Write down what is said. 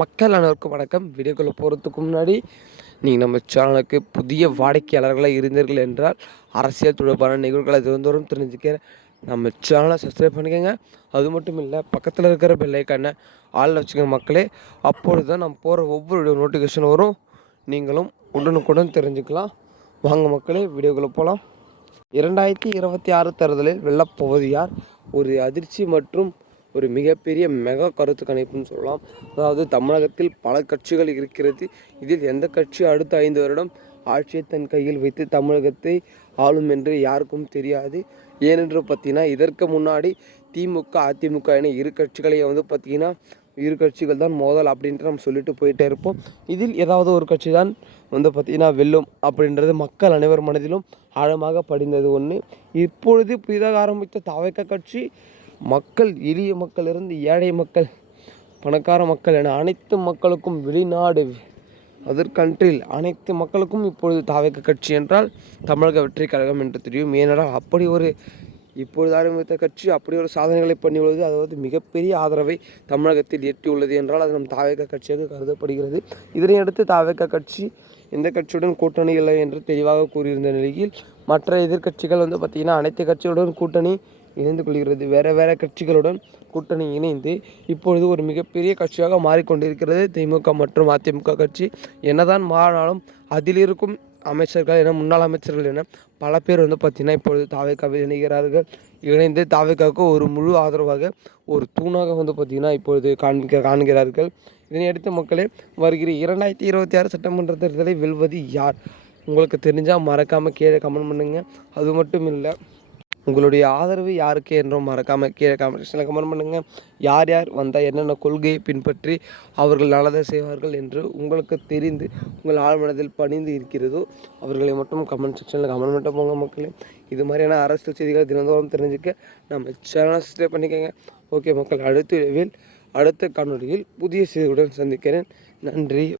மக்கள் அனைவருக்கும் வணக்கம். வீடியோக்குள்ளே போகிறதுக்கு முன்னாடி நீங்கள் நம்ம சேனலுக்கு புதிய வாடிக்கையாளர்களாக இருந்தீர்கள் என்றால் அரசியல் தொடர்பான நிகழ்வுகளை தினந்தோறும் தெரிஞ்சுக்க நம்ம சேனலை சப்ஸ்கிரைப் பண்ணிக்கோங்க. அது மட்டும் இல்லை பக்கத்தில் இருக்கிற பெல்லைக்கான ஆள் வச்சுக்க மக்களே அப்பொழுது தான் நம்ம போகிற ஒவ்வொரு நோட்டிஃபிகேஷன் வரும். நீங்களும் உடனுக்குடன் தெரிஞ்சுக்கலாம். வாங்க மக்களே வீடியோக்குள்ளே போகலாம் இரண்டாயிரத்தி இருபத்தி ஆறு தேர்தலில் வெல்லப்போவது யார் ஒரு அதிர்ச்சி மற்றும் ஒரு மிகப்பெரிய மெகா கருத்து கணிப்புன்னு சொல்லலாம். அதாவது தமிழகத்தில் பல கட்சிகள் இருக்கிறது. இதில் எந்த கட்சி அடுத்த ஐந்து வருடம் ஆட்சியை தன் கையில் வைத்து தமிழகத்தை ஆளும் என்று யாருக்கும் தெரியாது. ஏனென்று பார்த்தீங்கன்னா இதற்கு முன்னாடி திமுக அதிமுக என இரு கட்சிகளையும் வந்து பார்த்திங்கன்னா இரு கட்சிகள் தான் மோதல் அப்படின்ட்டு நம்ம சொல்லிட்டு போயிட்டே இருப்போம். இதில் ஏதாவது ஒரு கட்சி தான் வந்து பார்த்திங்கன்னா வெல்லும் அப்படின்றது மக்கள் அனைவர் மனதிலும் ஆழமாக படிந்தது ஒன்று இப்பொழுது புதிதாக ஆரம்பித்த தாவைக்க கட்சி மக்கள் எளிய மக்களிருந்து ஏழை மக்கள் பணக்கார மக்கள் என அனைத்து மக்களுக்கும் வெளிநாடு அதர் கண்ட்ரில் அனைத்து மக்களுக்கும் இப்பொழுது தாவக கட்சி என்றால் தமிழக வெற்றி கழகம் என்று தெரியும். ஏனென்றால் அப்படி ஒரு இப்பொழுது ஆரம்பித்த கட்சி அப்படி ஒரு சாதனைகளை பண்ணியுள்ளது அதாவது மிகப்பெரிய ஆதரவை தமிழகத்தில் எட்டியுள்ளது என்றால் அது நம் தாவேக கட்சியாக கருதப்படுகிறது. இதனையடுத்து தாவேக கட்சி எந்த கட்சியுடன் கூட்டணி இல்லை என்று தெளிவாக கூறியிருந்த நிலையில் மற்ற எதிர்க்கட்சிகள் வந்து பார்த்திங்கன்னா அனைத்து கட்சியுடன் கூட்டணி இணைந்து கொள்கிறது. வேறு வேறு கட்சிகளுடன் கூட்டணி இணைந்து இப்பொழுது ஒரு மிகப்பெரிய கட்சியாக மாறிக்கொண்டிருக்கிறது. திமுக மற்றும் அதிமுக கட்சி. என்னதான் மாறினாலும் அதில் இருக்கும் அமைச்சர்கள் என முன்னாள் அமைச்சர்கள் என பல பேர் வந்து பார்த்திங்கன்னா இப்பொழுது தாவேக்காவில் இணைகிறார்கள். இணைந்து தாவேக்காவுக்கு ஒரு முழு ஆதரவாக ஒரு தூணாக வந்து பார்த்திங்கன்னா இப்பொழுது காண்பிக்க காண்கிறார்கள். இதனையடுத்து மக்களே வருகிற இரண்டாயிரத்தி இருபத்தி ஆறு சட்டமன்ற தேர்தலை வெல்வது யார்? உங்களுக்கு தெரிஞ்சால் மறக்காமல் கீழே கமெண்ட் பண்ணுங்கள் அது மட்டும் இல்லை உங்களுடைய ஆதரவு யாருக்கு என்றும் மறக்காமல் கீழே காமெண்ட் கமெண்ட் பண்ணுங்கள் யார் யார் வந்தால் என்னென்ன கொள்கையை பின்பற்றி அவர்கள் நல்லதை செய்வார்கள் என்று உங்களுக்கு தெரிந்து உங்கள் ஆழ்மனதில் பணிந்து இருக்கிறதோ அவர்களை மட்டும் கமெண்ட் செக்ஷனில் கமெண்ட் மட்டும் போங்க மக்களே. இது மாதிரியான அரசியல் செய்திகளை தினந்தோறும் தெரிஞ்சுக்க நம்ம சேனலை சப்ஸ்கிரைப் பண்ணிக்கோங்க. ஓகே மக்கள் அடுத்த அடுத்த காணொலியில் புதிய செய்திகளுடன் சந்திக்கிறேன். நன்றி.